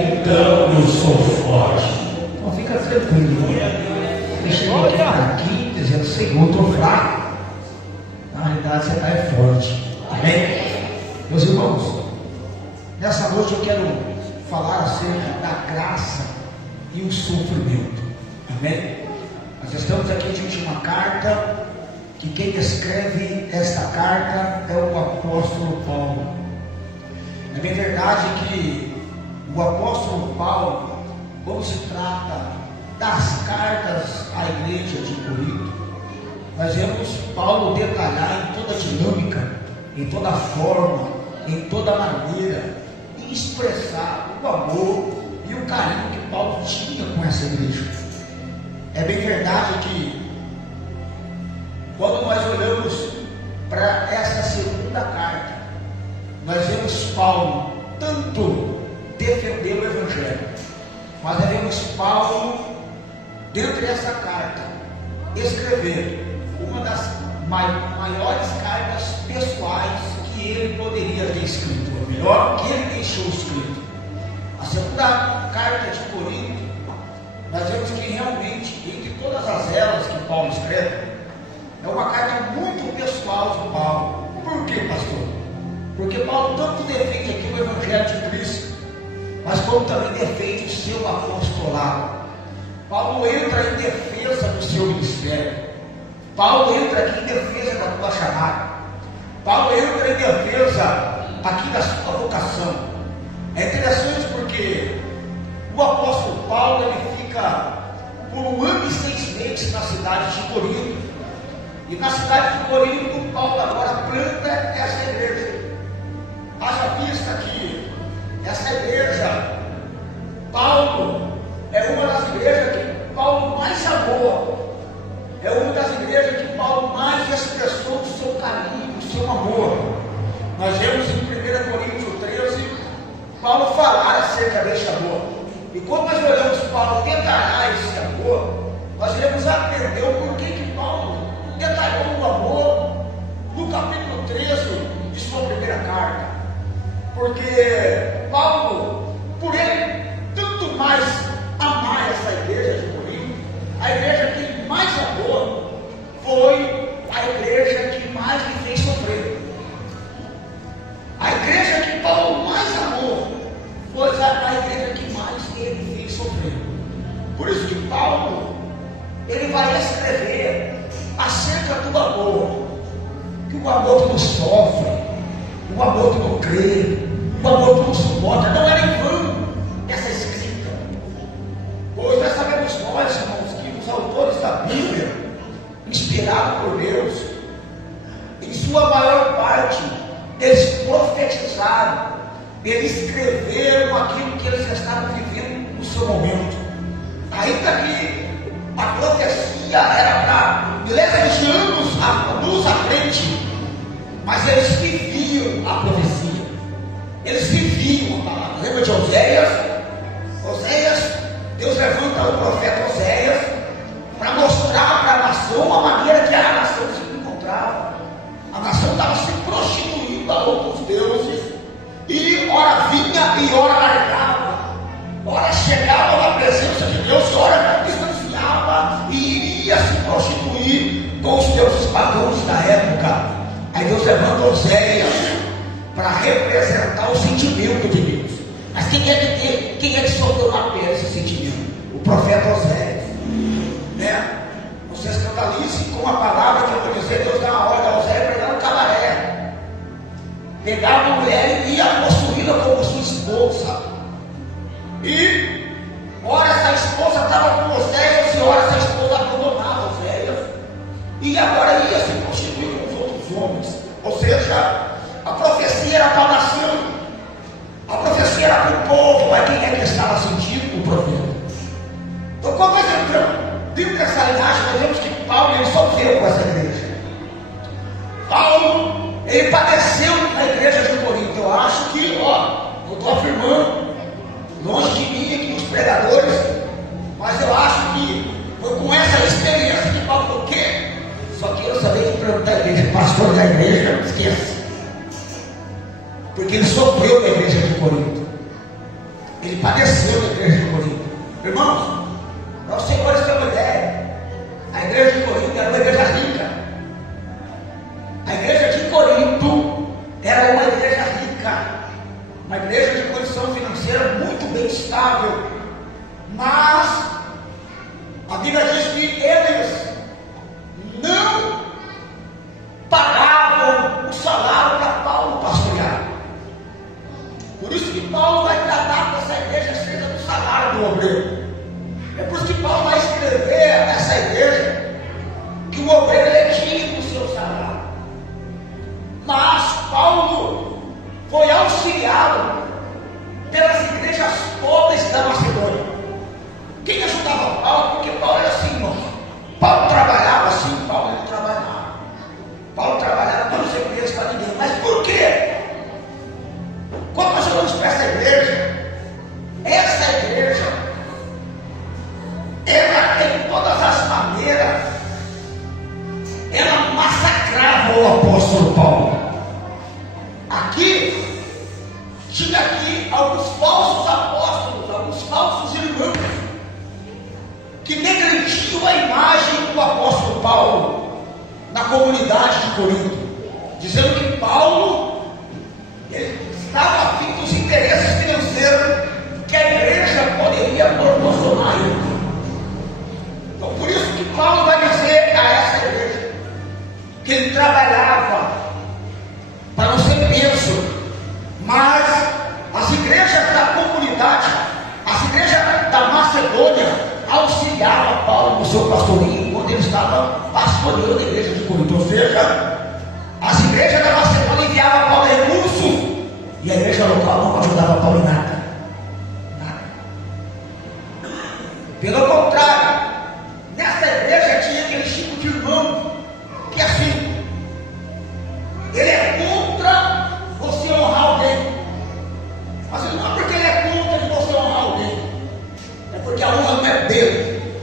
Então eu sou forte. Então fica tranquilo. Você chegou aqui dizendo, Senhor, eu estou fraco. Na realidade você está forte. Amém? Meus irmãos, nessa noite eu quero falar acerca da graça e o sofrimento. Amém? Nós estamos aqui diante de uma carta que quem escreve esta carta é o apóstolo Paulo. É bem verdade que o apóstolo Paulo, quando se trata das cartas à igreja de Corinto, nós vemos Paulo detalhar em toda a dinâmica, em toda a forma, em toda a maneira, e expressar o amor e o carinho que Paulo tinha com essa igreja. É bem verdade que quando nós olhamos para essa segunda carta, nós vemos Paulo tanto defender o Evangelho, mas devemos Paulo, dentro dessa carta, escrever uma das maiores cartas pessoais que ele poderia ter escrito, ou melhor, que ele deixou escrito. A segunda carta de Corinto, nós vemos que realmente, entre todas as elas que Paulo escreve, é uma carta muito pessoal de Paulo. Por quê, pastor? Porque Paulo tanto defende aqui o Evangelho de Cristo, mas como também defende o seu apostolado. Paulo entra em defesa do seu ministério. Paulo entra aqui em defesa da tua chamada. Paulo entra em defesa aqui da sua vocação. É interessante porque o apóstolo Paulo ele fica por 1 ano e 6 meses na cidade de Corinto. E na cidade de Corinto, Paulo agora planta essa igreja. Haja vista que essa igreja, Paulo é uma das igrejas que Paulo mais amou. É uma das igrejas que Paulo mais expressou o seu carinho, o seu amor. Nós vemos em 1 Coríntios 13, Paulo falar acerca desse amor. E quando nós olhamos Paulo detalhar esse amor, nós iremos aprender o porquê que Paulo detalhou o amor no capítulo 13 de sua primeira carta. Porque Paulo, por ele tanto mais amar essa igreja de Corinto, a igreja que mais amou foi a igreja que mais lhe fez sofrer. A igreja que Paulo mais amou foi a igreja que mais ele fez sofrer. Por isso que Paulo ele vai escrever acerca do amor, que o amor que nos sofre, o amor que não crê, o amor que não suporta, não era em vão essa escrita. Pois nós sabemos nós, irmãos, que os autores da Bíblia, inspirados por Deus, em sua maior parte, eles profetizaram, eles escreveram aquilo que eles estavam vivendo no seu momento. Ainda que a profecia era para milhares de anos à frente, mas eles viviam a profecia, eles viviam a palavra. Lembra de Oséias? Oséias, Deus levanta o profeta Oséias para mostrar para a nação a maneira que a nação se encontrava. A nação estava se prostituindo a outros deuses, e ora vinha e ora largava, ora chegava na presença de Deus, ora distanciava e iria se prostituir com os deuses pagãos da época. Aí Deus levanta Oséias para representar o sentimento de Deus. Mas quem é que sofreu na pele esse sentimento? O profeta Oséias, né? Não se escandalize com a palavra que eu vou dizer. Deus dá uma ordem a Oséias para ir lá no cabaré, pegar uma mulher e ia possuí-la como sua esposa. E ora essa esposa estava com Oséias, e ora essa esposa abandonava Oséias, e agora ia se prostituir com os outros homens. Ou seja, a profecia era para a nação, a profecia era para o povo. Mas quem é que estava sentindo? O profeta. Então, quando nós entramos dentro dessa linhagem, nós vemos que Paulo ele sofreu com essa igreja. Paulo ele padeceu na igreja de Corinto. Eu acho que, eu estou afirmando, longe de mim aqui os pregadores, mas eu acho que foi com essa experiência que Paulo falou: o quê? Só que eu sabia que o da igreja, pastor da igreja, esqueça. Porque ele sofreu na igreja de Corinto. Ele padeceu na igreja de Corinto. Irmãos, para os senhores terem uma ideia, a igreja de Corinto era uma igreja rica. A igreja de Corinto era uma igreja rica, uma igreja de condição financeira muito bem estável. Mas a Bíblia diz que eles não pagavam o salário para Paulo pastorear. Por isso que Paulo vai tratar dessa igreja seja do salário do obreiro. É por isso que Paulo vai escrever a essa igreja que o obreiro é digno do seu salário. Mas Paulo foi auxiliado pelas igrejas pobres da Macedônia. Quem ajudava Paulo? Porque Paulo era assim, irmão. Paulo trabalhava assim, Paulo não trabalhava. Paulo trabalhava para não ser preso para ninguém. Mas por quê? Quando nós olhamos para essa igreja, ela tem todas as maneiras, ela massacrava o apóstolo Paulo. Aqui, tinha aqui alguns falsos apóstolos, alguns falsos irmãos, que negligiam a imagem do apóstolo Paulo na comunidade de Corinto, dizendo que Paulo ele estava afim dos interesses financeiros que a igreja poderia proporcionar a ele. Então, por isso que Paulo vai dizer a essa igreja que ele trabalhava para não ser preso, mas as igrejas da comunidade, as igrejas da Macedônia auxiliavam Paulo no seu pastoreio quando ele estava pastoreando a igreja de Corinto. Ou seja, as igrejas da Macedônia enviavam Paulo recursos e a igreja local não ajudava Paulo em nada. Pelo contrário, nessa igreja tinha aquele tipo de irmão que assim, ele é contra você honrar alguém. Mas não é porque ele é contra de você honrar alguém, é porque a honra não é dele,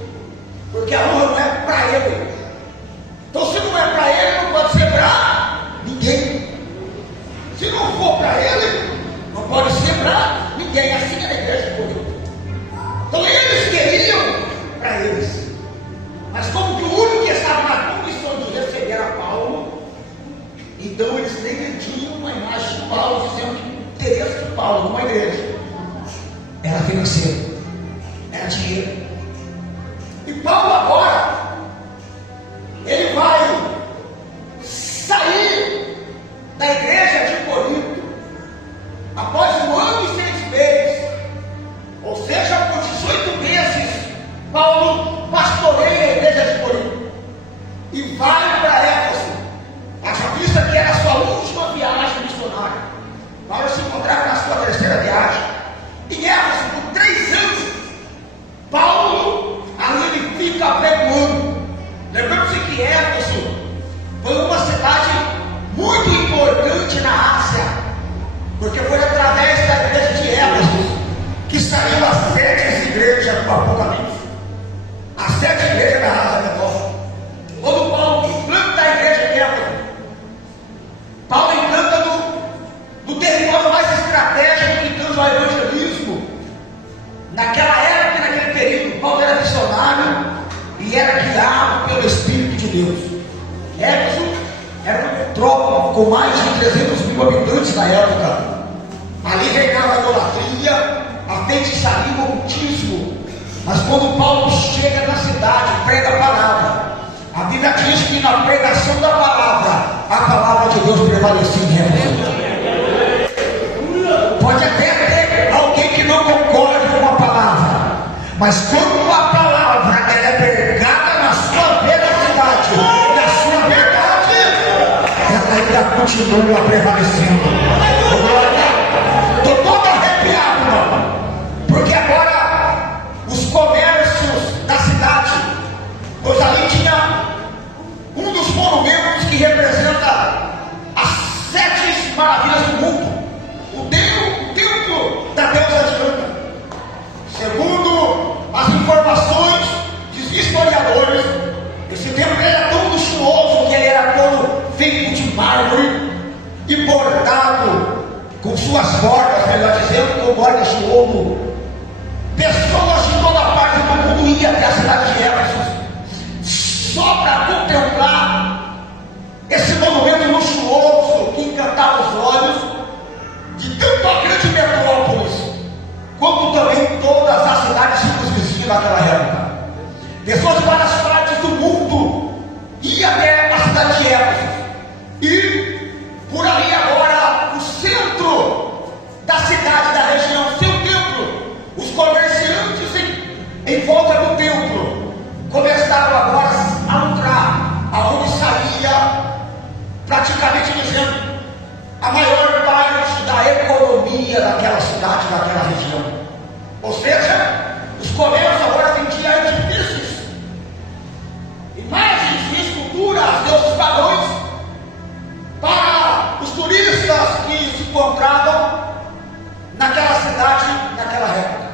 porque a honra não é para ele. Então, se não é para ele, não pode ser para ninguém. Se não for para ele, não pode ser para ninguém. Assim é a igreja de Corinto. Então, eles queriam para eles, mas como que o único que estava na condição de receber a Paulo, então eles nem tinham uma imagem de Paulo, dizendo que o interesse de Paulo numa igreja era financeiro, era dinheiro. E Paulo agora, ele vai sair da igreja de Corinto após 1 ano e 6 meses, ou seja, por 18 meses, Paulo pastoreia a igreja de Corinto e vai para Éfeso. Haja vista que era a sua última viagem missionária. Paulo se encontrava na sua 3ª viagem. Em Éfeso, por 3 anos, Paulo ali ele fica pregando. Lembramos-se que Éfeso foi uma cidade muito importante na Ásia, porque foi através da igreja de Éfeso que saiu as 7 igrejas do Apocalipse, as 7 igrejas da Ásia Menor. Quando Paulo implanta a igreja de Éfeso, Paulo implanta no território mais estratégico que tange o evangelismo. Naquela época, naquele período, Paulo era missionário e era guiado pelo Espírito de Deus. Éfeso era uma metrópole com mais de 300 mil habitantes na época. Ali reinava a idolatria, a feitiçaria e o ocultismo. Mas quando Paulo chega na cidade, prega a palavra, a Bíblia diz que na pregação da palavra, a palavra de Deus prevalecia em Éfeso. Pode até ter alguém que não concorde com a palavra, mas quando a palavra ela é pregada na sua veracidade, na sua verdade, ela ainda continua prevalecendo. Estou todo arrepiado, irmão, porque agora os comércios da cidade, pois ali tinha um dos monumentos que representa as 7 maravilhas do mundo, o templo da deusa Diana. Segundo as informações dos historiadores, esse templo era tão luxuoso que ele era todo feito de mármore e bordado ia até a cidade de Éfeso só para contemplar esse monumento luxuoso que encantava os olhos de tanto a grande metrópolis, como também todas as cidades circunvizinhas daquela época. Pessoas de várias partes do mundo iam até a cidade de Éfeso, e por ali agora o centro da cidade, da região, seu templo, os comerciantes em volta do templo começaram agora a lucrar, aonde saía, praticamente dizendo, a maior parte da economia daquela cidade, daquela região. Ou seja, os comércios agora vendiam edifícios, imagens e esculturas, deuses padrões, para os turistas que se encontravam naquela cidade, naquela época.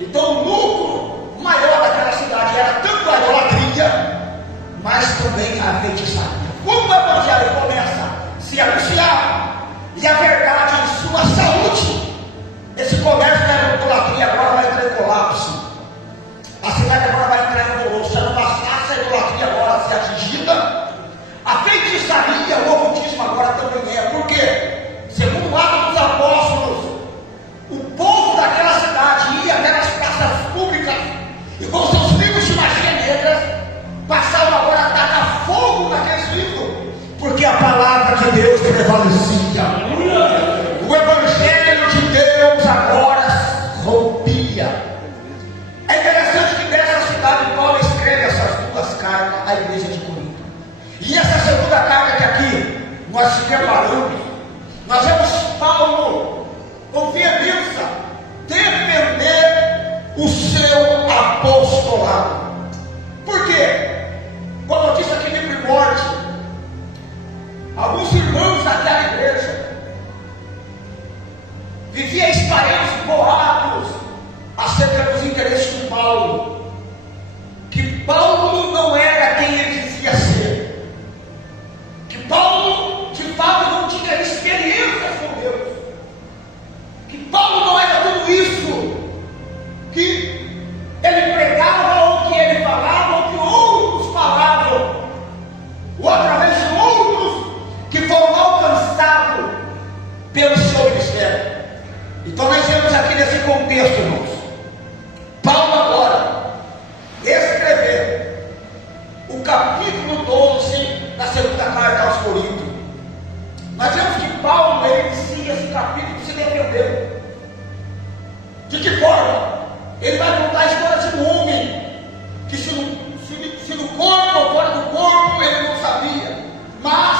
Então o lucro maior daquela cidade era tanto a idolatria, mas também a feitiçaria. Quando o evangelho começa a se anunciar, e a verdade em sua saúde, esse comércio da idolatria agora vai entrar em colapso. A cidade agora vai entrar em colapso. Já não bastasse a idolatria agora ser atingida, a feitiçaria, o ocultismo agora também é. Por quê? Segundo o Atos dos Apóstolos, o povo daquela cidade ia até nas praças públicas e com seus livros de magia negra passavam agora a tacar fogo naqueles livros, porque a palavra de Deus prevalecia. O evangelho de Deus agora rompia. É interessante que dessa cidade Paulo escreve essas duas cartas à igreja de Corinto. E essa segunda carta que aqui nós se preparamos, nós vemos Paulo com veemência defender o seu apostolado. Por quê? Como eu disse aqui no primórdio, alguns irmãos daquela igreja viviam espalhando boatos acerca dos interesses de Paulo, que Paulo não era quem ele dizia ser, que Paulo de fato não tinha experiências com Deus, que Paulo não era tudo isso que ele pregava, ou que ele falava, ou que outros falavam, ou através de outros que foram alcançados pelo seu ministério. Então nós vemos aqui nesse contexto, irmãos, Paulo agora escrever o capítulo 12 da segunda carta aos Coríntios. Nós vemos que Paulo inicia esse capítulo se defendendo. De que forma? Ele vai contar a história de um homem que se no corpo ou fora do corpo ele não sabia, mas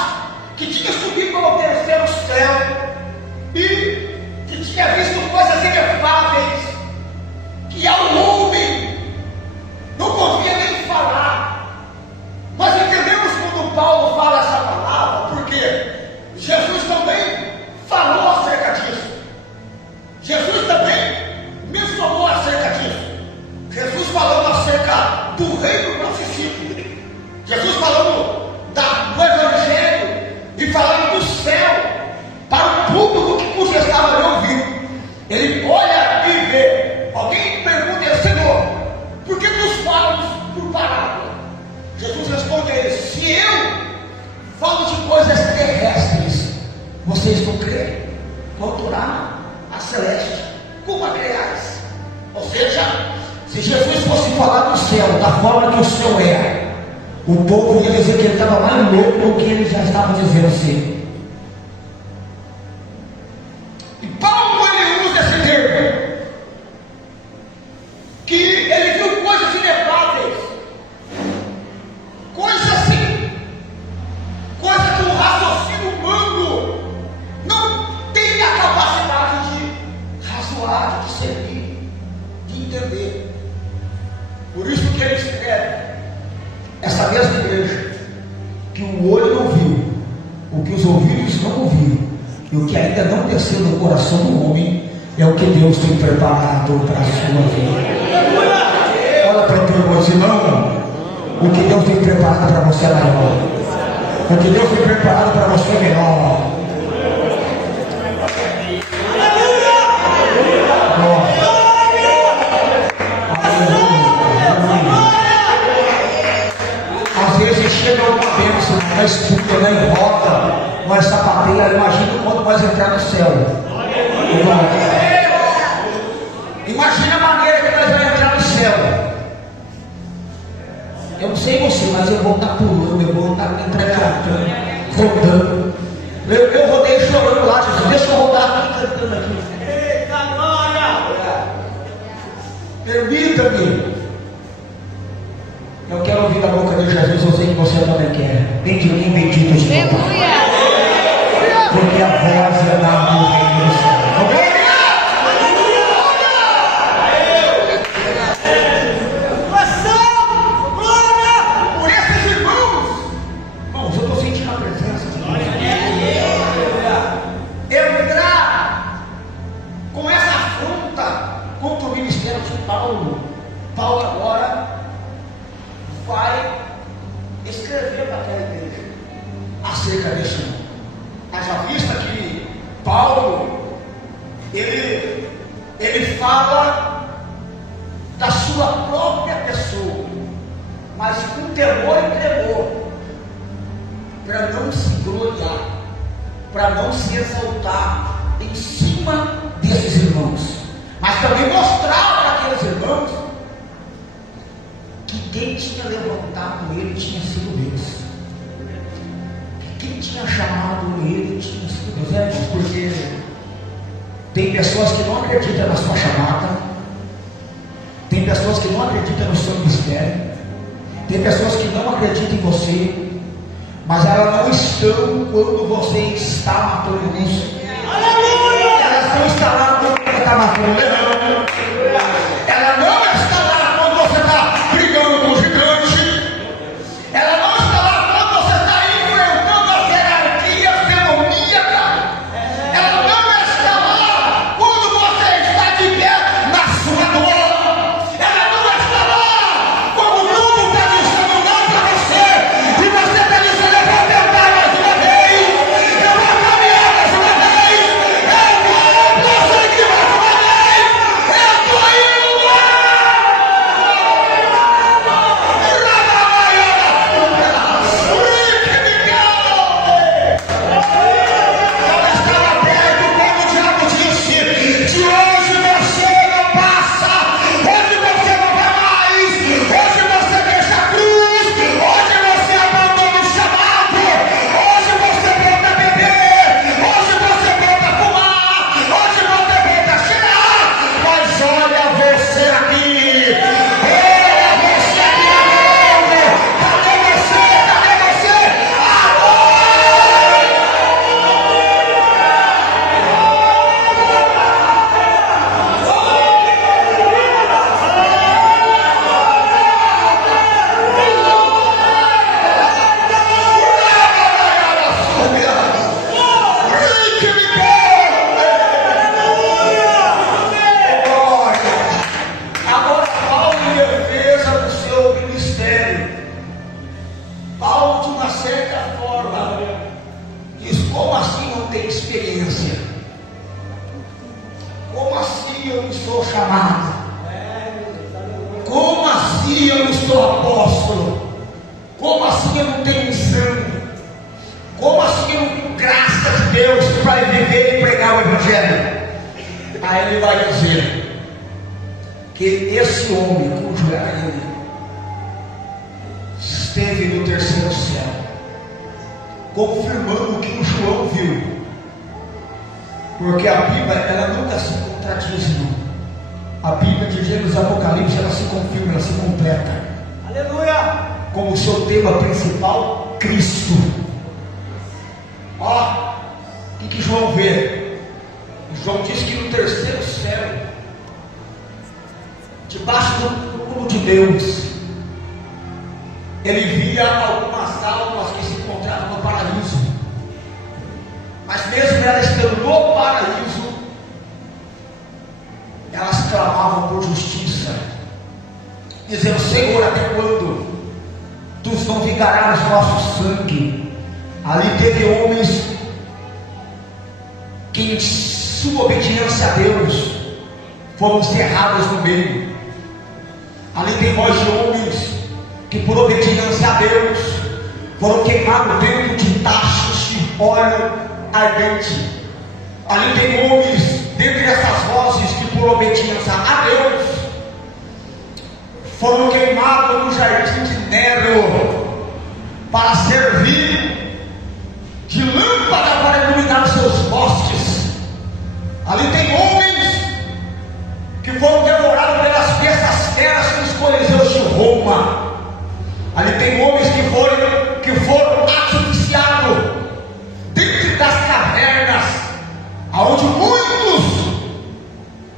que tinha subido ao terceiro céu e que tinha visto coisas inefáveis que ao homem não convia nem falar. Mas entendemos quando Paulo fala essa palavra, porque Jesus também falou acerca disso. Jesus também mencionou acerca disso. Jesus falando acerca do reino para os discípulos, Jesus falando do evangelho e falando do céu para o público que por estava ali ouvindo. Ele olha e vê. Alguém pergunta ao Senhor: por que nos falas por parábola? Jesus responde a ele: se eu falo de coisas terrestres, vocês não creem? Quanto a celeste, como a creais? Ou seja, se Jesus fosse falar do céu da forma que o céu é, o povo ia dizer que ele estava mais louco do que ele já estava dizendo assim. E Paulo ele usa esse termo, que ele viu coisas inefáveis, coisas assim, coisa que o raciocínio humano não tem a capacidade de razoar, de discernir, de entender. Por isso que ele escreve essa mesma igreja, que o olho não viu, o que os ouvidos não ouviram, e o que ainda não desceu no coração do homem, é o que Deus tem preparado para a sua vida. Olha para o teu irmão, irmão, o que Deus tem preparado para você é maior, o que Deus tem preparado para você é menor. Aleluia! nós estuda, nós roda, nós sapateia. Imagina quando nós entrar no céu. Imagina a maneira que nós vamos entrar no céu. Eu não sei você, mas eu vou estar pulando, eu vou estar entregando, rodando. Eu rodei chorando lá, Jesus, deixa eu rodar aqui, cantando aqui. Eita glória! Permita-me. Eu quero ouvir da boca de Jesus, eu sei que você também quer. Vem de mim, bendito de Deus. Porque a voz é da do reino do céu. Por esses irmãos, irmãos, eu estou sentindo a presença de Deus. Entrar com essa afronta contra o ministério de Paulo. Paulo agora vai escrever para aquela igreja acerca desse homem. Haja vista que Paulo ele fala da sua própria pessoa, mas com temor e tremor, para não se gloriar, para não se exaltar em cima desses irmãos, mas também mostrar para aqueles irmãos que quem tinha levantado ele tinha sido Deus, que quem tinha chamado ele tinha sido Deus. Porque tem pessoas que não acreditam na sua chamada, tem pessoas que não acreditam no seu ministério, tem pessoas que não acreditam em você, mas elas não estão quando você está matando isso. Elas não estão lá quando você está matando o leão. Ela não está lá quando você está brigando com o gigante. Ela não está lá quando você está enfrentando as hierarquias demoníacas. Ela não está lá quando você está de pé na sua dor. Ela não está lá quando tudo está dizendo não para você e você está dizendo eu vou tentar mais uma vez, eu vou caminhar mais uma vez, eu vou prosseguir mais uma vez, eu estou indo lá. Ela estava perto quando o diabo disse: de hoje você não passa, hoje você não vai mais, hoje você deixa a cruz, hoje você abandona o chamado, hoje você volta a beber, hoje você volta a fumar, hoje você volta a cheirar. Mas olha você aqui, olha você aqui de novo. Cadê você? Cadê você? Agora Paulo, em defesa do seu ministério, Paulo, de uma certa forma, diz: como assim não tem experiência? Como assim eu não sou chamado? Como assim eu não sou apóstolo? Como assim eu não tenho missão? Como assim eu não tenho graça de Deus para viver e pregar o Evangelho? Aí ele vai dizer que esse homem, cujo era ele, esteve no terceiro céu, confirmando o que o João viu, porque a Bíblia ela nunca se contradiz, não. A Bíblia de Gênesis e Apocalipse ela se confirma, ela se completa. Aleluia! Como seu tema principal, Cristo. Ó, o que João vê? João diz que no terceiro céu, debaixo do trono de Deus, ele via algumas almas que se encontravam no paraíso, mas mesmo elas estando no paraíso, elas clamavam por justiça, dizendo: Senhor, até quando tu não vingarás o nosso sangue? Ali teve homens que em sua obediência a Deus foram cerrados no meio. Ali tem voz de homens que por obediência a Deus foram queimados dentro de tachos de óleo ardente. Ali tem homens, dentre essas vozes que por obediência a Deus, foram queimados no jardim de Nero, para servir de lâmpada para iluminar seus postes. Ali tem homens que foram devorados pelas bestas feras nos coliseus de Roma. Ali tem homens que foram asfixiados dentro das cavernas, aonde muitos,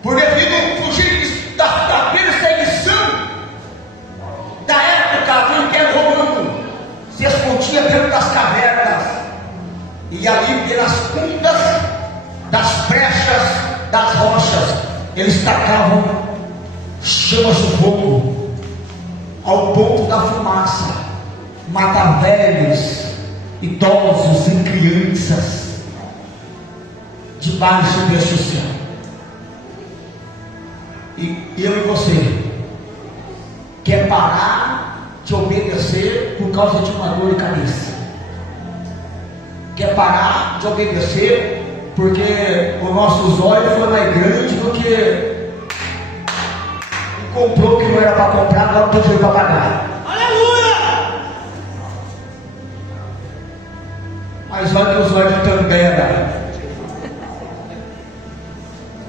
por devido fugir da perseguição da época do Império Romano, se escondia dentro das cavernas, e ali pelas fundas das brechas das rochas, eles tacavam chamas de fogo, ao ponto da fumaça matar velhos, idosos e crianças debaixo deste céu. E eu e você quer parar de obedecer por causa de uma dor de cabeça? Quer parar de obedecer porque os nossos olhos foram mais grandes do que comprou o que não era para comprar, agora não tem dinheiro para pagar? Aleluia! Mas olha que os olhos também, né?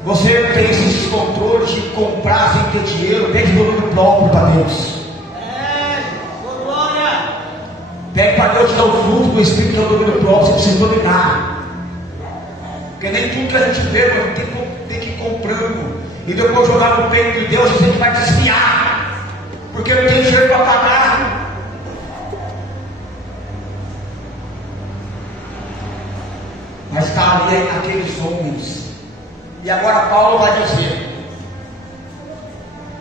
Você tem esses controles de comprar sem ter dinheiro, pede domínio próprio para Deus. Glória! Pede para Deus te dar o fruto do Espírito, do domínio próprio, você precisa dominar. Porque nem tudo que a gente vê, mas tem que ir comprando. E depois jogar no peito de Deus, você vai desfiar, porque não tem dinheiro para pagar. Mas está ali aqueles homens. E agora Paulo vai dizer,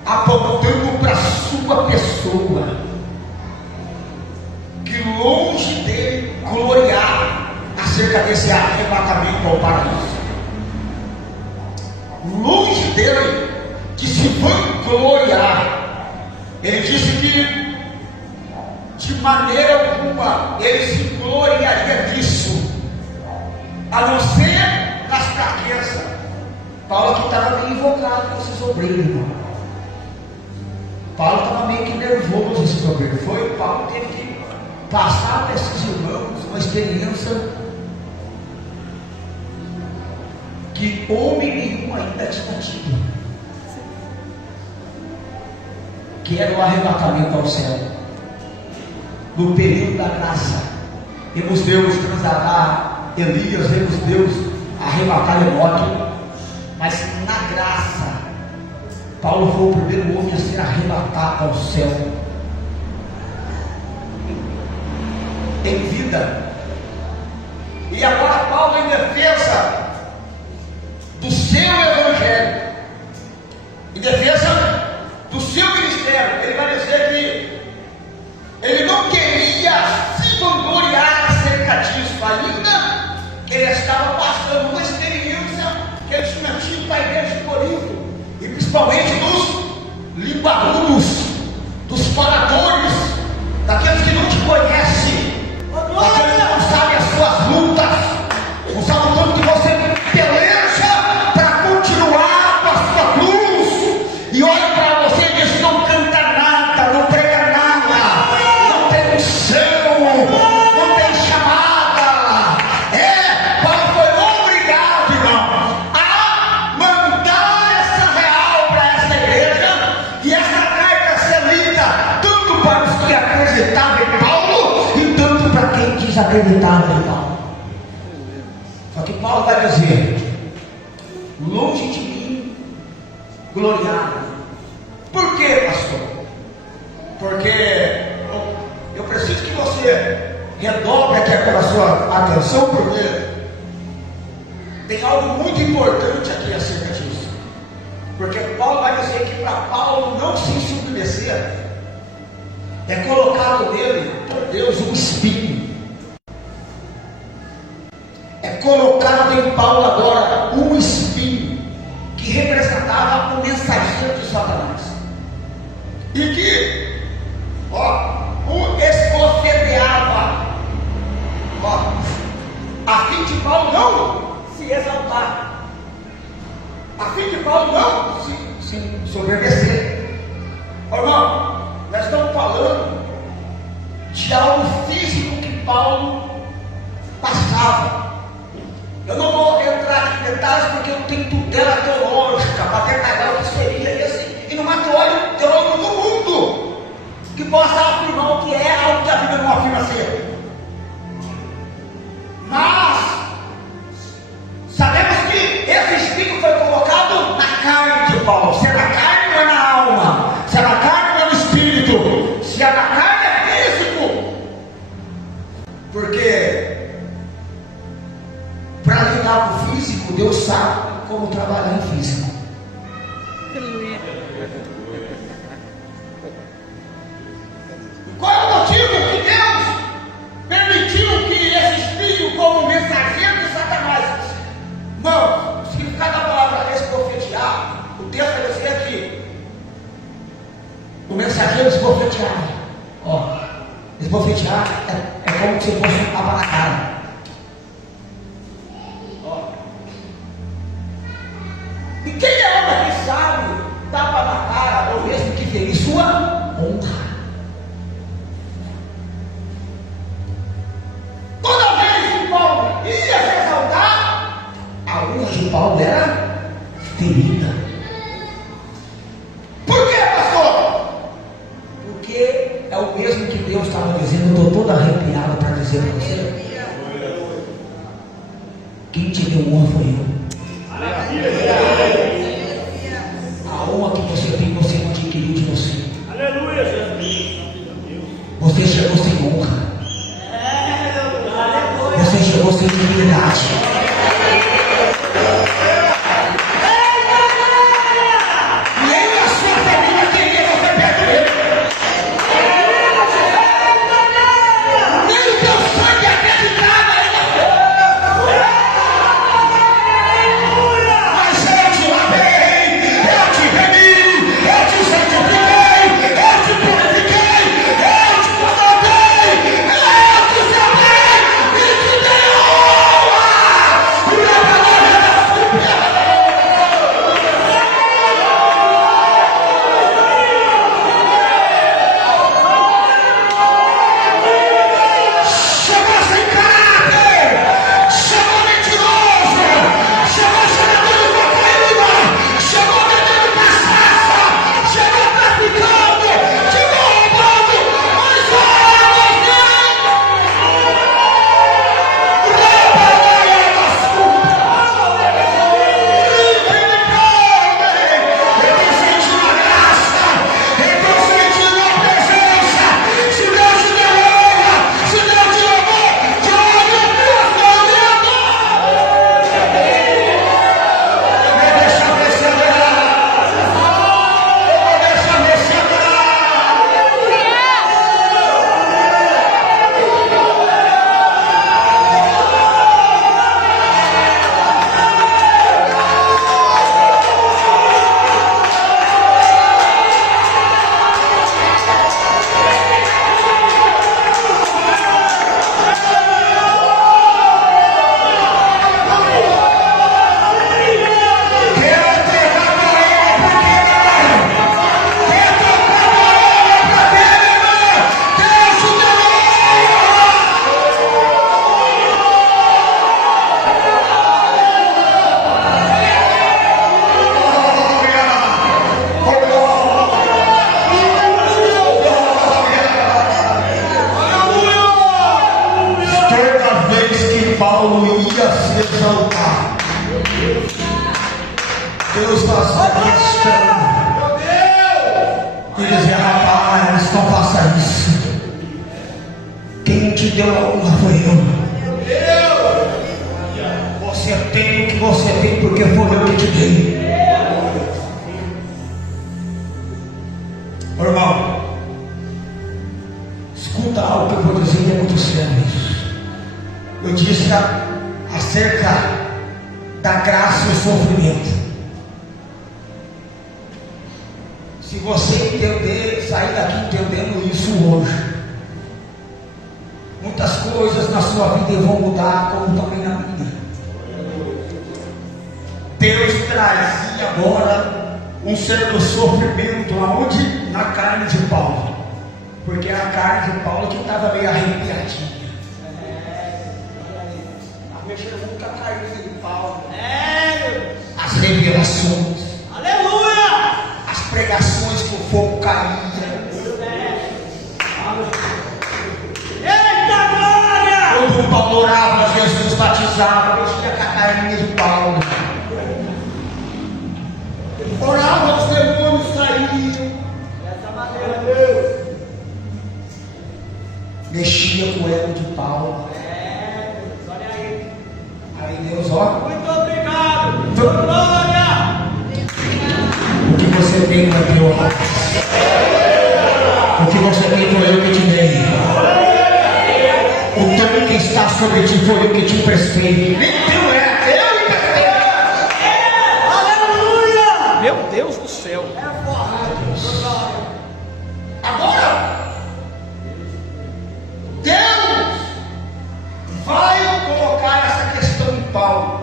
apontando para a sua pessoa, que longe dele gloriar acerca desse arrebatamento ao paraíso, longe dele de se vangloriar, ele disse que de maneira alguma ele se gloriaria disso, a não ser nas fraquezas. Paulo aqui estava meio invocado com esses obreiros, irmão. Paulo estava meio que nervoso com esses obreiros. Paulo teve que passar para esses irmãos uma experiência que homem nenhum ainda tinha tido, que era o arrebatamento ao céu. No período da graça, vemos Deus trasladar Elias, vemos Deus arrebatar Enoque, mas na graça, Paulo foi o primeiro homem a ser arrebatado ao céu em vida. E agora Paulo, em defesa do seu evangelho, em defesa do seu ministério, ele vai dizer que ele não queria se vangloriar acerca disso, ainda que ele estava passando uma experiência que ele tinha tido para a igreja de Corinto, e principalmente dos limbarudos, dos faladores, daqueles que não te conhecem, daqueles que não sabem as suas lutas, não sabem o tanto que você peleja para continuar com a sua cruz, e olha para você e diz: não canta nada, não prega nada, não tem unção, não tem chamada. Paulo foi obrigado, irmão, a mandar essa real para essa igreja, e essa carta ser lida tanto para os que acreditavam em Paulo e tanto para quem desacreditava em Paulo. Só que Paulo vai dizer: longe de mim gloriar. Por quê, pastor? Porque eu preciso que você redobre aqui aquela sua atenção, porque tem algo muito importante aqui acerca disso. Porque Paulo vai dizer que para Paulo não se submeter, é colocado nele por Deus um espinho. É colocado em Paulo agora um espinho que representava o mensageiro de Satanás, e que o esbofeteava enverdecer. Ô, irmão, nós estamos falando de algo físico que Paulo passava. Eu não vou entrar aqui em detalhes porque eu não tenho tutela teológica para detalhar o que seria assim, e não há teólogo no mundo que possa afirmar o que é algo que a Bíblia não afirma ser. Mas sabemos que esse espinho foi colocado na carne de Paulo. Se é na carne ou é na alma, se é na carne ou é no espírito, se é na carne é físico, porque para lidar com o físico, Deus sabe como trabalhar em físico. Qual é o motivo que Deus permitiu que esse espinho, como mensageiro de Satanás, irmão, o significado da palavra esbofetear, o texto vai dizer aqui, o mensageiro esbofetear, ó, esbofetear é como se fosse um tapa na cara. E quem é homem que sabe, tapa na cara, ou mesmo que ferir sua honra? Toda vez que Paulo ia se exaltar, a honra de Paulo era ferida. Por quê, pastor? Porque é o mesmo que Deus estava dizendo. Eu estou todo arrepiado para dizer para você. Quem te deu honra foi eu. A honra que você tem, você não adquiriu de você. Aleluia. Você chegou sem honra. Você chegou sem dignidade. Nem a sua família queria você perto dele. Nem o teu sangue acreditava em você. Mas eu te lavei, eu te remi, eu te santifiquei, eu te purifiquei, eu te guardei, eu te salvei e te dei honra. E a palavra chegou sem caráter, chegou mentiroso, chegou chegador de cocaína, chegou vendendo cachaça, chegou traficando, chegou roubando, mas olha eu estou sentindo a graça, eu estou sentindo a presença. Se Deus te deu honra, se Deus te amou, jogue as tuas mãos e adora. Me deixa perseverar, me deixa perseverar. Quero entregar minha alma pra quem, irmão? Quero tocar minha alma pra quem, irmão? Deus te deu Toda vez que Paulo ia se exaltar, Deus fazia questão de dizer: rapaz, não faça isso. Quem te deu a honra foi eu. Você tem o que você tem porque foi eu que te dei. Ô, irmão, escuta algo que eu vou dizer que é muito sério isso. Eu disse acerca da graça e o sofrimento. Se você entender, sair daqui entendendo isso hoje, muitas coisas na sua vida vão mudar, como também na minha. Deus trazia agora um certo sofrimento aonde? Na carne de Paulo, porque a carne de Paulo que estava meio arrepiadinha. Está mexendo muito a carninha de Paulo. As revelações, Aleluia! as pregações que o fogo caía. Eita glória! Quando Paulo orava, Jesus batizava, mexia com a carninha de Paulo. Orava, os demônios saíam. Dessa maneira, Deus. Mexia com o ego de Paulo. Deus, olha aí. Aí Deus, ó, Muito obrigado. Glória! o que você tem não é teu, rapaz. O que você tem foi eu que te dei. O dom que está sobre ti foi eu que te emprestei. Nem teu é, eu emprestei. Aleluia! Meu Deus do céu. É forte. Agora, Deus vai colocar essa questão em Paulo.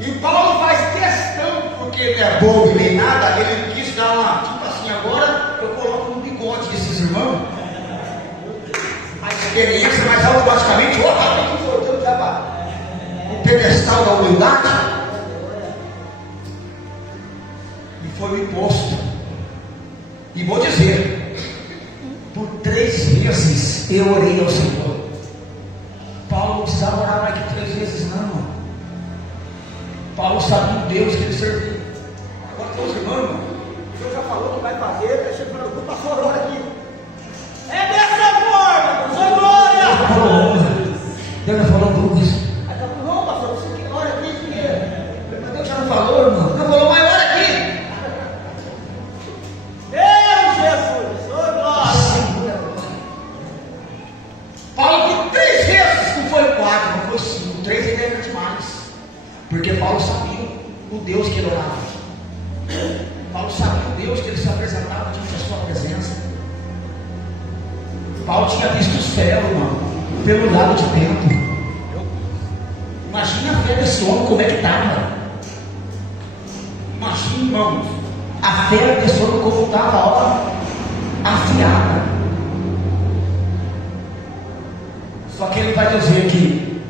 E Paulo faz questão, porque ele é bobo nem nada, ele quis dar uma, tipo assim, agora eu coloco um bigode desses irmãos. A experiência, mas automaticamente, rapidinho, voltando para o pedestal da humildade. E foi o imposto. E vou dizer, por 3 vezes eu orei ao Senhor. Paulo não precisava orar mais que 3 vezes, não. Paulo sabia o Deus que ele servia. Agora tem os irmãos, irmão. O senhor já falou que vai fazer, deixa eu falar, vou passar a hora aqui. É dessa forma, Deus, Deus glória! não falou honra. Deus não falou cruz. Aí tá bom, não, pastor, você que ora aqui, Mas Deus já não falou, irmão. Não falou, mas olha aqui. Deus, Jesus, ô glória! Paulo por 3 vezes, não foi 4, não foi 5, 3 ainda era demais. Porque Paulo sabia o Deus que ele orava. Paulo sabia o Deus que ele se apresentava diante da sua presença. Paulo tinha visto o céu, irmão, pelo lado de dentro. Imagina a fé desse homem, como é que estava. Imagina, irmãos, a fé desse homem como estava, ó, afiada. Só que ele vai dizer que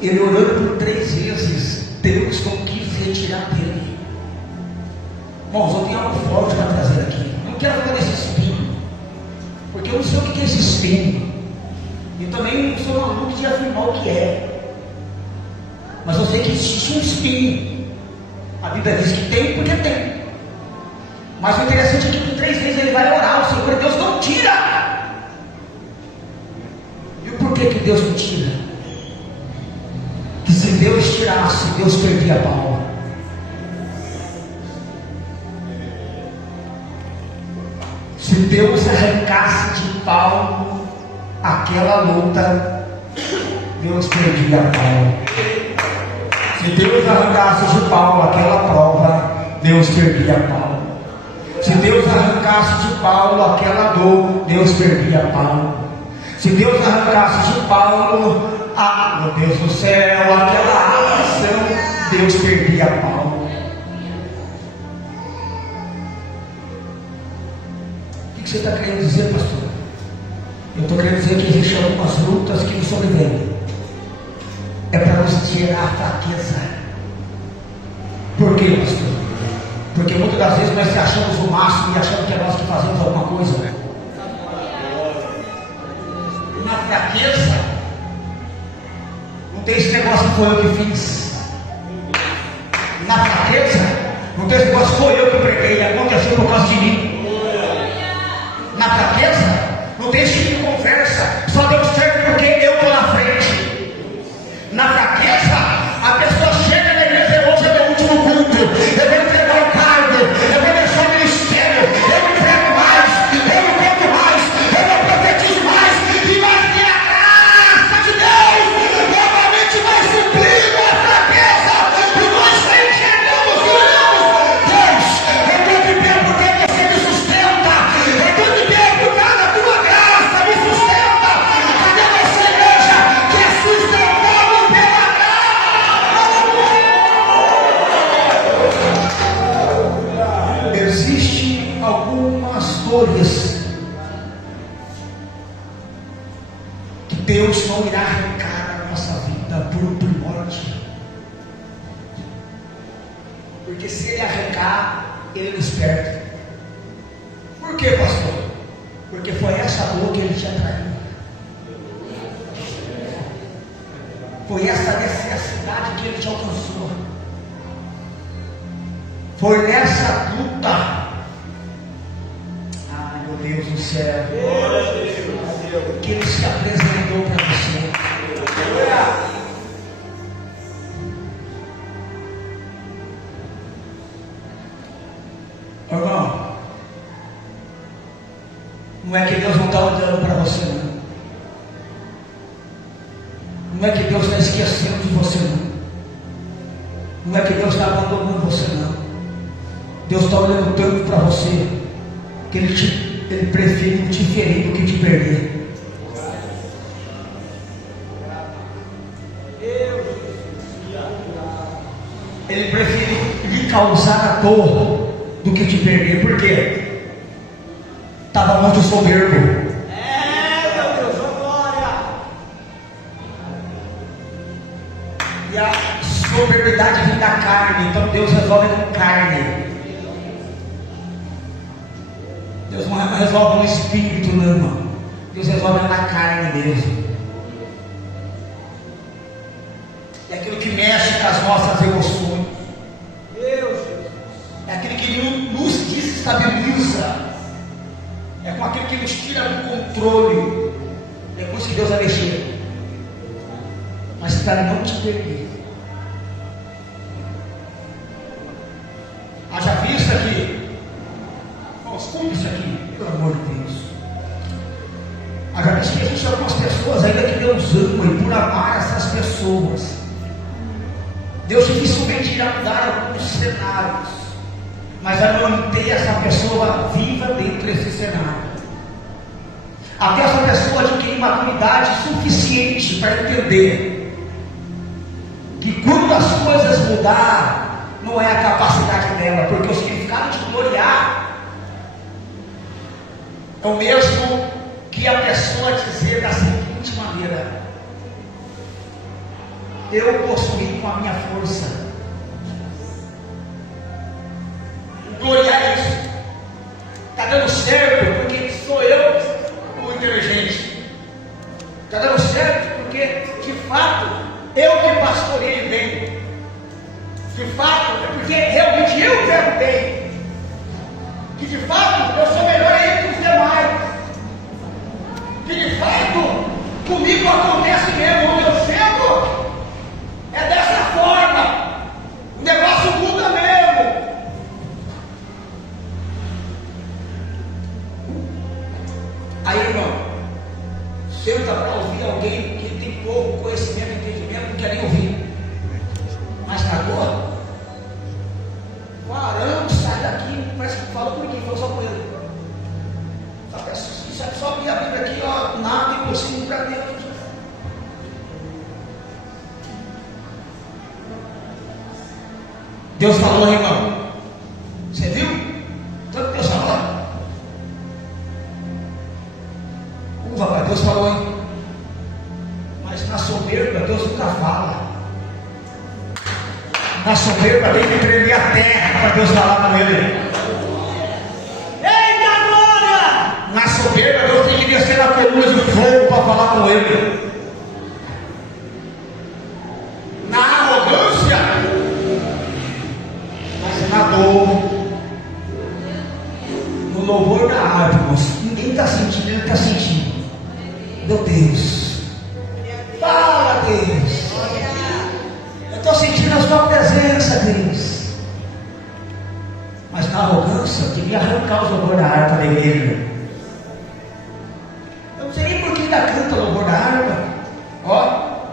ele orando por 3 vezes, Deus não quis retirar dele. Irmãos, eu tenho algo forte para trazer aqui. Não quero falar desse espinho, porque eu não sei o que é esse espinho. Eu também não sou maluco de afirmar o que é. Mas eu sei que existe um espinho. A Bíblia diz que tem porque tem. Mas o interessante é que por 3 vezes ele vai orar. O Senhor Deus não tira. E por que Deus não tira? Que se Deus tirasse, Deus perdia Paulo. Se Deus arrancasse de Paulo aquela luta, Deus perdia Paulo. Se Deus arrancasse de Paulo aquela prova, Deus perdia Paulo. Se Deus arrancasse de Paulo aquela dor, Deus perdia Paulo. Se Deus arrancasse de Paulo, meu Deus do céu, aquela aflição, Deus perdia Paulo. O que você está querendo dizer, pastor? Eu estou querendo dizer que existem algumas lutas que nos sobrevêm. É para nos tirar a fraqueza. Por quê, pastor? Porque muitas das vezes nós achamos o máximo e achamos que é nós que fazemos alguma coisa, né? Na fraqueza, não tem esse negócio que foi eu que fiz. Na fraqueza, não tem esse negócio que foi eu que preguei, aconteceu por causa de mim. Na fraqueza, não tem esse tipo de conversa, só deu certo porque eu estou na frente. Na fraqueza, a pessoa chega na igreja, hoje é meu último culto, eu vou entregar o cargo, eu vou deixar o ministério, eu não prego mais, eu não canto mais, eu não profetizo mais, e vai ter a graça de Deus, novamente vai suprindo a fraqueza, e nós enxergamos, Deus, eu estou Existem algumas dores que Deus não irá arrancar na nossa vida por morte. Porque se Ele arrancar, Ele nos perde. Por que, pastor? Porque foi essa dor que Ele te atraiu. Foi essa necessidade que Ele te alcançou. Foi nessa luta. Ai, meu Deus do céu. Que Ele se apresentou para você. Irmão, não é que Deus não está olhando para você, não. Não é que Deus está esquecendo de você, não. Não é que Deus está abandonando você, não. Deus está olhando tanto para você que Ele prefere te ferir do que te perder. Ele prefere lhe causar a dor do que te perder. Por quê? Estava muito soberbo. Meu Deus, glória! E a soberbidade vem da carne. Então Deus resolve com carne. Deus não resolve no espírito, não, irmão. Deus resolve na carne mesmo. É aquilo que mexe com as nossas emoções. É aquele que nos desestabiliza. É com aquele que nos tira do controle. É com isso que Deus vai mexer. Mas para não te perder. Haja vista aqui. Escuta isso aqui, pelo amor de Deus. Haja vista que existem algumas pessoas ainda que Deus ama, e por amar essas pessoas, Deus dificilmente irá mudar alguns cenários, mas vai manter essa pessoa viva dentro desse cenário. Até essa pessoa adquirir maturidade suficiente para entender que quando as coisas mudarem, não é a capacidade dela, porque o significado de gloriar é o mesmo que a pessoa dizer da seguinte maneira: eu possuí com a minha força. Gloriar é isso. Está dando certo porque sou eu o inteligente. Está dando certo porque, de fato, eu que pastoreio bem. De fato, é porque realmente eu quero bem. Que de fato eu sou melhor aí que os demais. Que de fato comigo acontece mesmo. Onde eu chego é dessa forma. O negócio muda mesmo. Aí, irmão, senta para ouvir alguém que tem pouco conhecimento, entendimento, não quer nem ouvir. Mas na dor, varão, sai daqui, parece que fala por quem, fala só com ele. Isso é só abrir a Bíblia aqui, ó, nada impossível para Deus. Deus falou, irmão. Você viu? Tanto Deus falou. Rapaz, Deus falou, hein? Mas na soberba, Deus nunca fala. Na soberba tem que tremer a terra para Deus falar com ele. Eita glória! Na soberba Deus tem que descer na coluna de fogo para falar com ele. Na arrogância, mas na dor, no louvor da harpa, irmãos. Ninguém está sentindo, ele está sentindo. Meu Deus, fala, Deus. Eu estou sentindo a sua presença, Deus. Mas na arrogância, que me arrancar o louvor da harpa da igreja. Eu não sei nem por que ainda canta o louvor da harpa. Ó,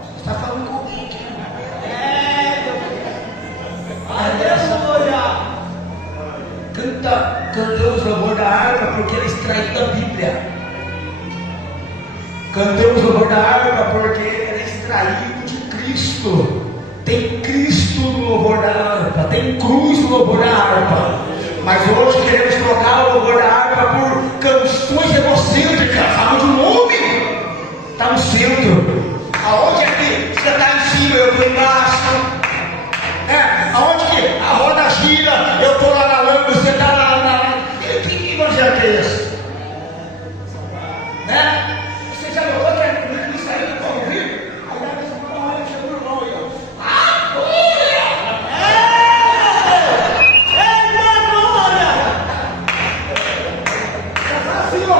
você está falando comigo aqui. Cantamos o louvor da harpa porque ele extraiu da Bíblia. Cantamos o louvor da harpa porque ele é extraído de Cristo. Tem Cristo no louvor da harpa, tem cruz no louvor da harpa. Mas hoje queremos trocar o louvor da harpa por canções egocêntricas. Fala de um homem. Está no centro. Aonde é que você está em cima, eu estou embaixo? Aonde que a roda gira, eu estou lá na lâmpada, você está lá na... Que evangelho é esse? Você já notou que é isso aí que eu ouvi? Aí dá essa palavra que chegou no irmão aí, ó. Assim, ó.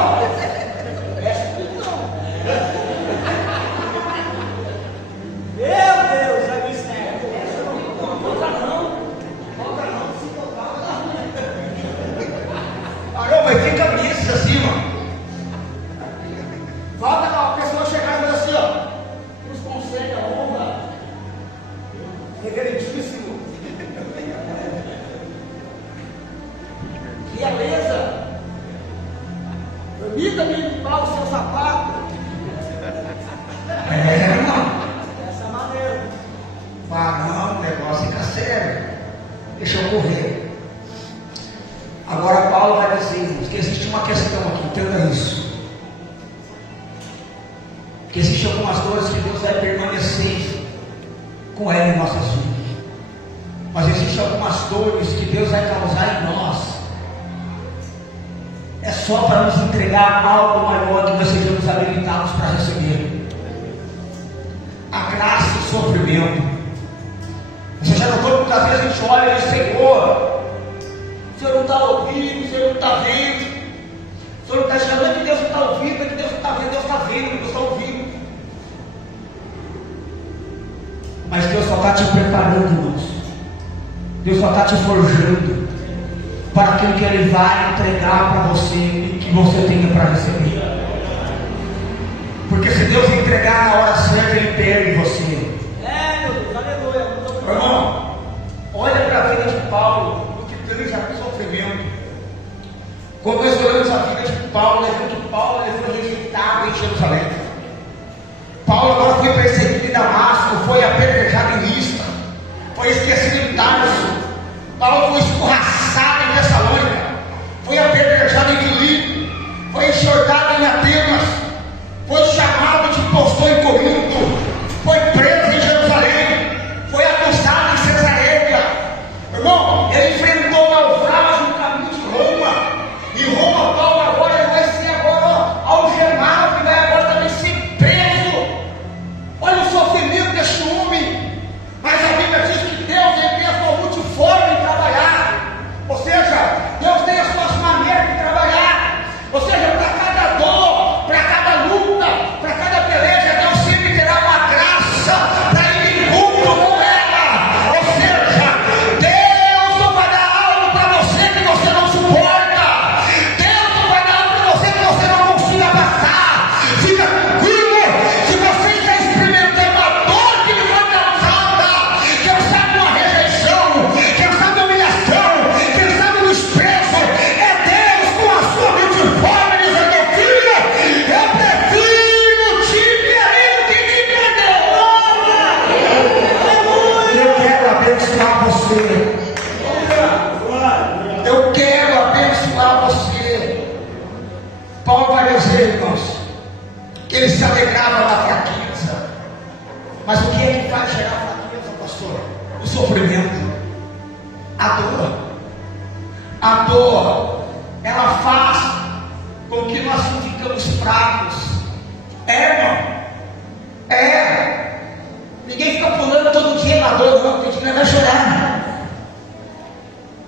Meu Deus, já vi isso, né? Volta não, se voltar, vai dar ruim. Parou, mas fica nisso assim, mano. Volta a pessoa chegar e falar assim, ó. Os conselhos, a honra. Reverendíssimo. Realeza. Permita-me limpar o seu sapato. Irmão. Dessa maneira. Não, o negócio fica sério. Deixa eu correr. Agora Paulo vai dizer que existe uma questão aqui, entenda isso. Que existem algumas coisas que Deus vai permanecer com ela em nossas vidas. Mas existem algumas dores que Deus vai causar em nós. É só para nos entregar algo maior que nós sejamos habilitados para receber. A graça e o sofrimento. Você já notou que muitas vezes a gente olha e diz, Senhor, o Senhor não está ouvindo, o Senhor não está vendo. O Senhor não está achando, não é que Deus não está ouvindo, é que Deus não está vendo, Deus está vendo, Deus está ouvindo. Mas Deus só está te preparando, irmãos. Deus só está te forjando para aquilo que Ele vai entregar para você e que você tenha para receber. Porque se Deus entregar na hora certa, Ele perde você. Meu Deus, aleluia. Irmão, olha para a vida de Paulo, o que teve já sofrimento. Quando nós olhamos a vida de Paulo, nós vemos que Paulo foi rejeitado em Jerusalém. Paulo agora foi perseguido em Damasco, foi apedrejado em Listra, foi esquecido em Tarso. Paulo foi escorraçado em Tessalônica, foi apedrejado em Filipe, foi enxortado em Atenas, foi chamado de impostor em Corinto, foi preso em Jerusalém, foi acusado em Cesareia. Irmão, ele enfrentou naufrágio no caminho de Roma. Em Roma, Paulo agora ele vai ser agora algemado e vai agora também ser preso. Olha o sofrimento deste homem. Mas a Bíblia diz que Deus tem a sua multiforme de trabalhar. Ou seja, Deus tem as suas maneiras de trabalhar. Ou seja, para cada dor, para cada luta, para cada peleja, Deus sempre terá uma graça para ir em encontro com ela. Ou seja, Deus não vai dar algo para você que você não suporta. Deus não vai dar algo para você que você não consiga passar. Fica tranquilo, se você está experimentando a dor que lhe foi causada, quem sabe uma rejeição, quem sabe humilhação, quem sabe um desprezo, é Deus com a sua multiforme dizendo, meu filho, eu prefiro te querer do que te perder. Eu quero abençoar você. Eu quero abençoar você. Paulo vai dizer, irmãos, que ele se alegrava na fraqueza. Mas o que é que faz gerar fraqueza, pastor? O sofrimento, a dor. A dor, ela faz com que nós ficamos fracos. Irmão. Ninguém fica pulando todo dia na dor, não. Tem gente que vai chorar.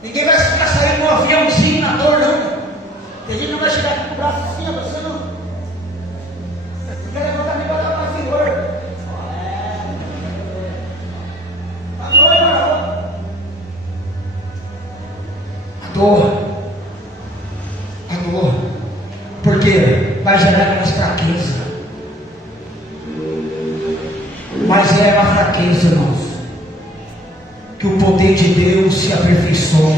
Ninguém vai ficar saindo no aviãozinho na dor, não. Tem gente que não vai chegar com o braço assim, você não. Fica levantando e botar para o Senhor. A dor, irmão. A dor. Por quê? Vai gerar mais fraqueza. Mas é uma fraqueza, irmãos, que o poder de Deus se aperfeiçoa.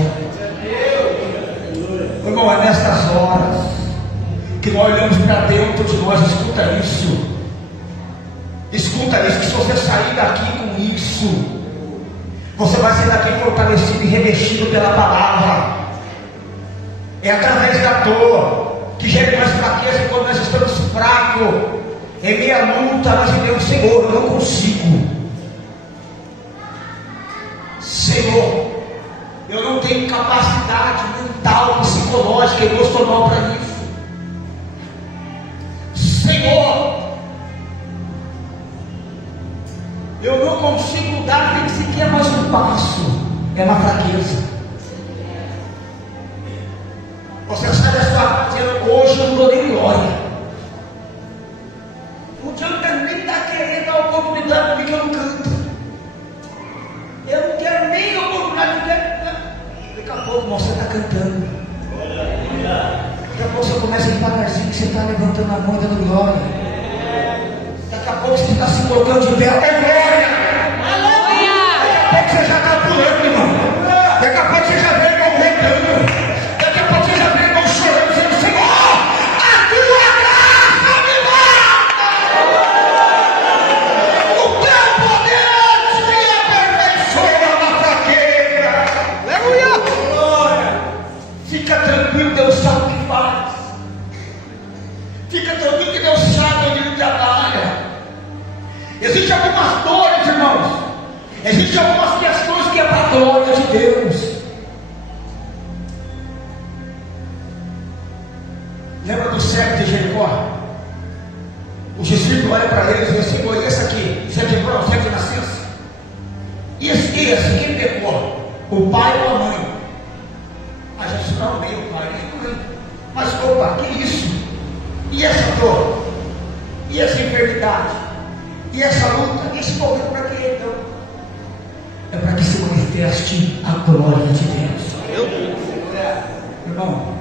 Irmão, é nestas horas que nós olhamos para dentro de nós. Escuta isso, que se você sair daqui com isso, você vai sair daqui fortalecido e revestido pela palavra. É através da dor que gera mais fraqueza. Quando nós estamos fracos, em meia luta, nós dizemos: Senhor, eu não consigo. Senhor, eu não tenho capacidade mental, psicológica, emocional para isso. Senhor, eu não consigo dar nem sequer mais um passo. É uma fraqueza. Você sai da sua casa dizendo: hoje eu não dou nem glória. Não adianta nem estar querendo a oportunidade de que eu não canto. Eu não quero nem a oportunidade, não quero. Daqui a pouco você está cantando. Daqui a pouco você começa devagarzinho, que você está levantando a mão e dando glória. Daqui a pouco você está se colocando de pé. É glória! Daqui a pouco você já está pulando, irmão. Daqui a pouco você já vê irmão gritando. Daqui a pouco você já vê irmão chorando, dizendo: Senhor, a tua graça me basta. O teu poder me aperfeiçoa na fraqueza. Aleluia! Fica tranquilo, Deus sabe o que faz. Fica tranquilo que Deus sabe onde Ele trabalha. Existem algumas dores, irmãos. Existem algumas questões que é para a glória de Deus. Lembra do cego de Jericó? Os discípulos olham para eles e dizem: Senhor, esse aqui, você quebrou a fé de nascença? E esse, quem pecou? O pai ou a mãe? A gente não meio o pai nem a mãe. Mas, opa, que isso? E essa dor? E essa enfermidade? E essa luta? E esse problema para quê então? É para que se manifeste a glória de Deus. Irmão,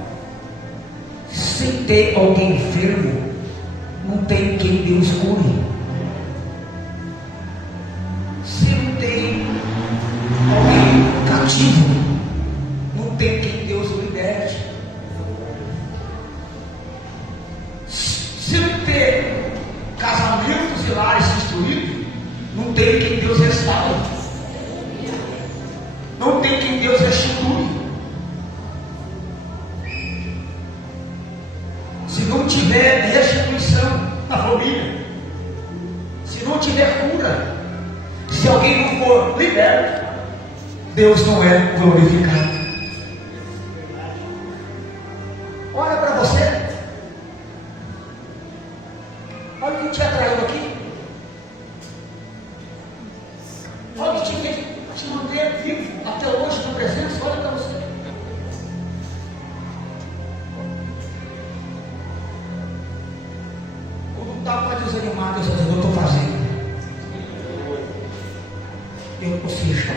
se tem alguém enfermo, não tem quem Deus cure. Se não tem alguém cativo, não tem quem Deus liberte. Se não tem casamentos e lares destruídos, não tem quem Deus restaure. Não tem quem Deus restitui. Se não tiver restituição na família, se não tiver cura, se alguém não for liberto, Deus não é glorificado. Olha para você. Olha o que te atraiu aqui. Olha o que te fez te manter vivo até hoje na presença. Olha para você. Quando estava desanimado, eu disse: eu estou fazendo. Ou seja,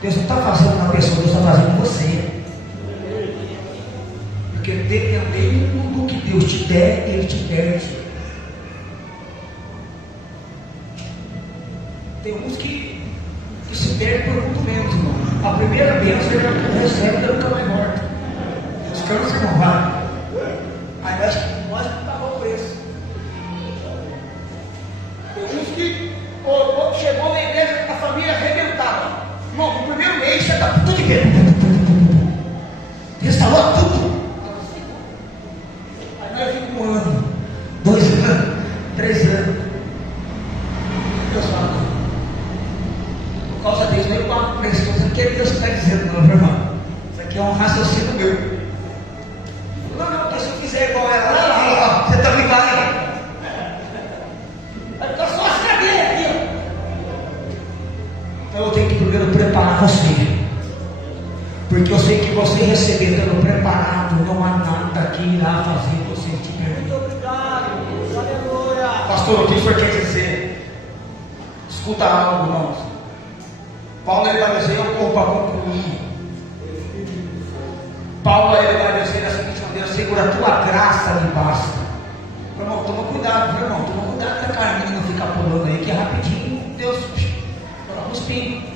Deus não está fazendo na pessoa, Deus está fazendo em você. Porque dependendo do que Deus te der, Ele te perde. Tem uns que se perdem por muito menos, irmão. A primeira bênção ele recebe e nunca mais volta. Os câncer não vai. Aí nós pagamos o preço. Tem uns que chegou na igreja com a família arrebentada. Irmão, no primeiro mês você está tudo de pé. Restaurou tudo. Aí nós ficamos 1 ano, 2 anos, 3 anos. Deus fala: por causa disso, nem uma pressão. Isso aqui é Deus que está dizendo, não, meu irmão. Isso aqui é um raciocínio meu. Não, porque se eu fizer igual ela, lá, você também vai. Vai ficar só as cadeiras aqui, ó. Então eu tenho que primeiro preparar você. Porque eu sei que você receber estando preparado, não há nada que irá fazer você te perder. Muito obrigado. Aleluia. Pastor, o que o senhor quer dizer? Escuta algo, irmãos. Paulo ele vai dizer, eu corro para concluir. Paulo ele vai dizer da seguinte maneira: segura a tua graça me basta. Meu irmão, toma cuidado, viu, irmão? Toma cuidado que a Carminha não ficar pulando aí, que é rapidinho. Deus, coloca os pingos.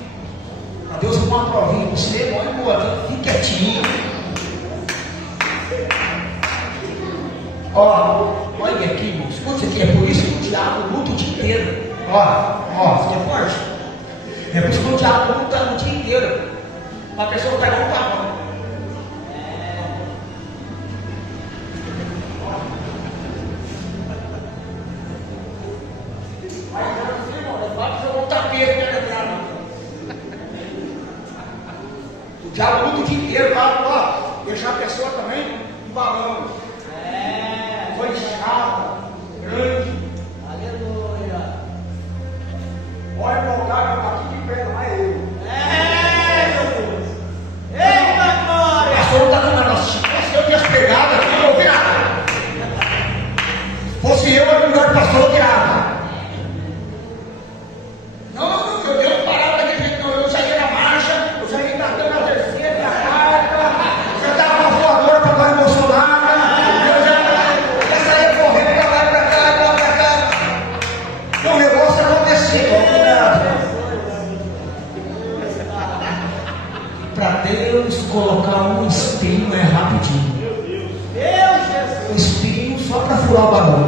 A Deus com uma provinha, você, olha boa, fique quietinho. Ó, olha aqui, irmão, escute aqui, é por isso que o diabo luta o dia inteiro. Ó, fica forte. É por isso que o diabo luta o dia inteiro. Uma pessoa pega um pavão. também, um balão. Foi inchada, grande. Aleluia. Olha para o lugar que está aqui de pé, não é eu. Meu Deus. Eita glória. Pastor, não está com negócio. Se eu tivesse pegado aqui, não ouvi nada. Fosse eu no lugar do pastor, eu tirava. Não, eu dei uma parada daquele jeito, não. Eu saía na marcha, eu saía tratando a terceira, a quarta, já dava uma voadora para dar emocionada, eu já saía correndo para lá e para cá. E o negócio aconteceu. Para Deus colocar um espinho é rapidinho. Um espinho só para furar o balão.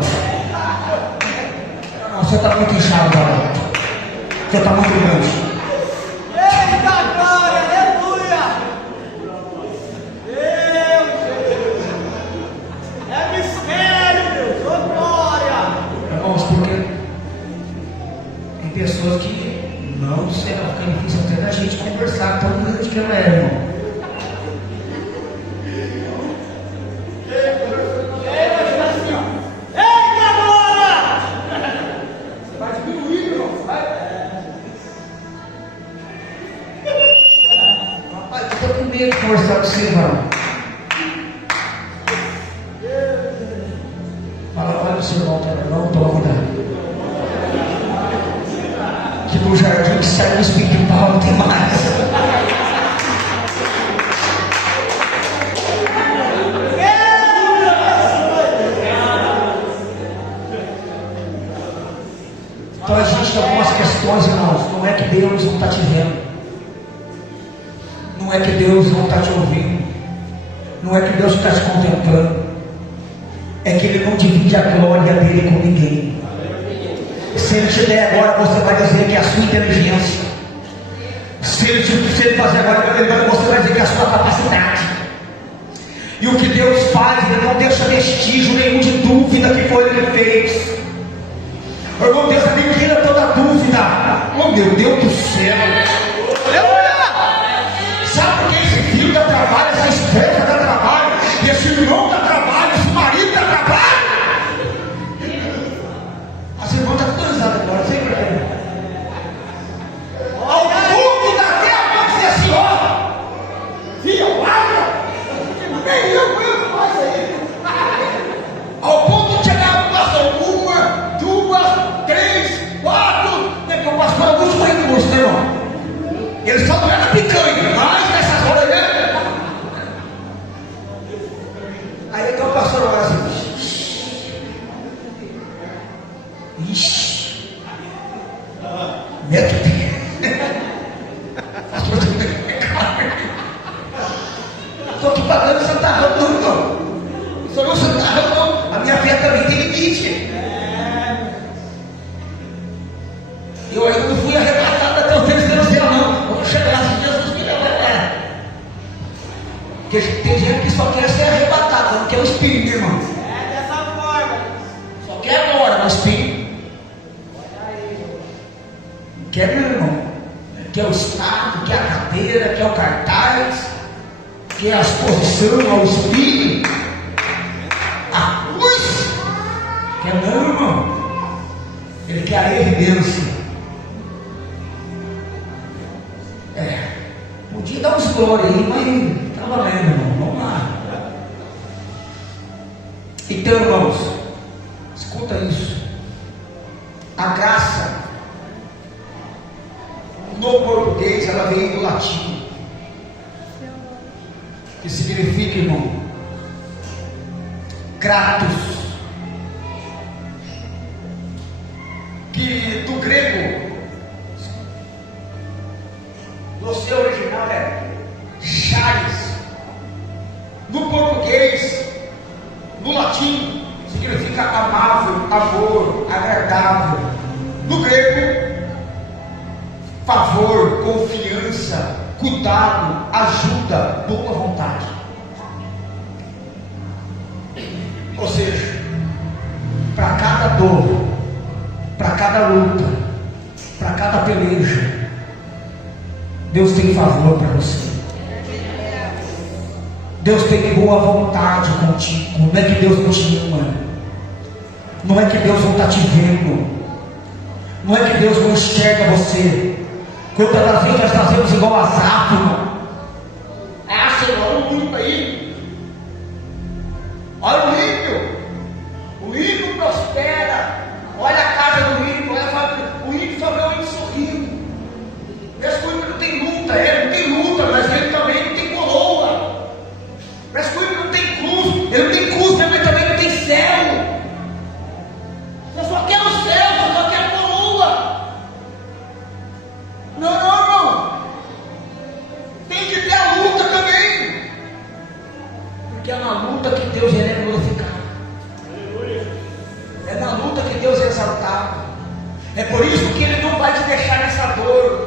Não, você está muito inchado, balão. Você está muito grande. Eita glória. Aleluia. Deus. É mistério, Deus. Ô glória. Irmãos, porque tem pessoas que não sei, vai ficar difícil até da gente conversar tão grande que ela é, irmão. Eita glória. Vai diminuir, irmão. Rapaz, eu tô com medo de conversar com você, irmão. Fala no seu irmão, não toma cuidado. Que no jardim que sai o espiritual não tem mais. Então existem algumas questões, irmãos. Não é que Deus não está te vendo. Não é que Deus não está te ouvindo. Não é que Deus está te contemplando. É que Ele não divide a glória dele com ninguém. Se Ele te der agora, você vai dizer que é a sua inteligência. Se Ele fazer agora, você vai dizer que é a sua capacidade. E o que Deus faz, Ele não deixa vestígio nenhum de dúvida que foi Ele que fez. Irmão, Deus aniquila toda dúvida. Oh meu Deus do céu. Aleluia! Sabe por que esse filho dá trabalho, essa esposa dá trabalho, esse irmão dá trabalho, esse marido dá trabalho? As irmãs estão todas risadas agora, sem problema. Ao fundo da terra, vamos dizer assim, ó. Filha, guarda. Nem eu aguento mais aí. Ao ponto de chegar no pastor, uma, duas, três, quatro, né, que o pastor Augusto foi indo você, irmão. Eles só não eram picanha, mas nessas horas aí. Aí então o pastor olha assim. Ixi. Neto. Pastor, estou aqui pagando santarrão, não, irmão. Só não santarrão, não. A minha fé também tem limite. Eu ainda não fui arrebatado até o terceiro céu, não. Vamos chegar se Jesus me levar. Porque tem gente que só quer ser arrebatado, não quer o espírito, irmão. É dessa forma. Só quer agora o espírito. Não quer, meu irmão. Quer o estado, quer a cadeira, quer o cartaz, quer a exposição ao espírito, a cruz. Quer não, irmão. Ele quer a evidência. Podia dar uns glória aí, mas está valendo, irmão. Vamos lá. Então, irmãos, escuta isso. A graça, no português, ela vem do latim, que significa, irmão, gratus, que do grego, no seu original é charis. No português, no latim, significa amável, amor, agradável. No grego, favor, confiança, cuidado, ajuda, boa vontade. Ou seja, para cada dor, para cada luta, para cada peleja, Deus tem favor para você. Deus tem boa vontade contigo. Não é que Deus não te ama. Não é que Deus não está te vendo. Não é que Deus não enxerga você. Quantas das vezes nós fazemos igual a Zafo, irmão? Ah, Senhor, olha o ímpio aí. Olha o ímpio. O ímpio prospera. Olha a casa do ímpio. Olha a família. O ímpio só vê o ímpio sorrindo. Parece que o ímpio não tem luta. Ele não tem luta, mas ele também não tem coroa. Parece que o ímpio não tem cruz. Ele não tem cruz, mas também não tem céu. Você só quer o céu, você só quer a coroa. Não, irmão. Tem que ter a luta também. Porque é na luta que Deus é glorificado. É na luta que Deus é exaltado. É por isso que Ele não vai te deixar nessa dor.